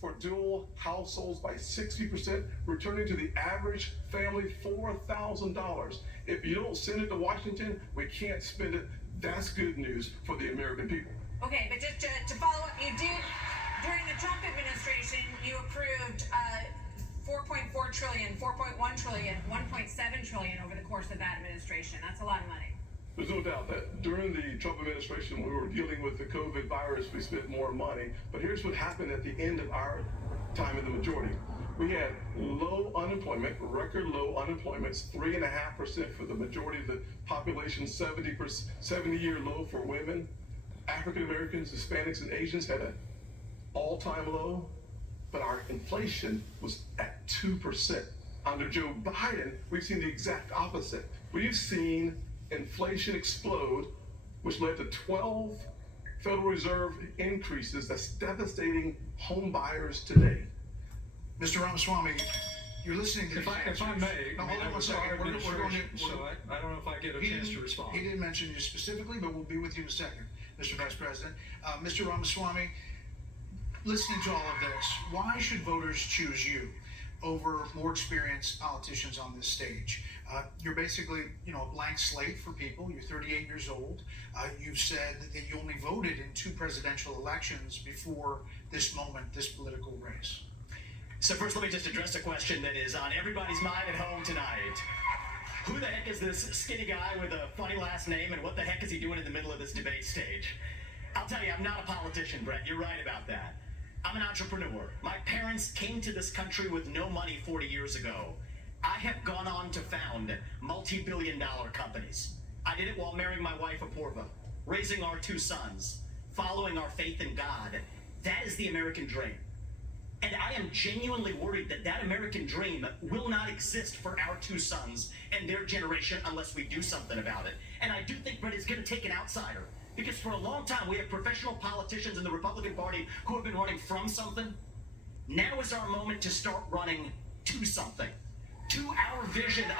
for dual households by 60%, returning to the average family $4,000. If you don't send it to Washington, we can't spend it. That's good news for the American people. Okay, but just to follow up, you did, during the Trump administration, you approved 4.4 trillion, 4.1 trillion, 1.7 trillion over the course of that administration. That's a lot of money. There's no doubt that during the Trump administration, we were dealing with the COVID virus, we spent more money. But here's what happened at the end of our time in the majority. We had low unemployment, record low unemployment, 3.5% for the majority of the population, 70-year low for women. African Americans, Hispanics, and Asians had an all-time low, but our inflation was at 2%. Under Joe Biden, we've seen the exact opposite. We've seen inflation explode, which led to 12 Federal Reserve increases that's devastating home buyers today. Mr. Ramaswamy, you're listening to If I may, no, hold on one second. We're going so I don't know if I get a chance to respond. He didn't mention you specifically, but we'll be with you in a second, Mr. Vice President. Mr. Ramaswamy, listening to all of this, why should voters choose you over more experienced politicians on this stage? You're basically, a blank slate for people. You're 38 years old. You've said that you only voted in 2 presidential elections before this moment, this political race. So first, let me just address a question that is on everybody's mind at home tonight. Who the heck is this skinny guy with a funny last name, and what the heck is he doing in the middle of this debate stage? I'll tell you, I'm not a politician, Brett. You're right about that. I'm an entrepreneur. My parents came to this country with no money 40 years ago. I have gone on to found multi-billion-dollar companies. I did it while marrying my wife, Apoorva, raising our 2 sons, following our faith in God. That is the American dream. And I am genuinely worried that that American dream will not exist for our 2 sons and their generation unless we do something about it. And I do think, Brett, it's going to take an outsider. Because for a long time, we have professional politicians in the Republican Party who have been running from something. Now is our moment to start running to something, to our vision of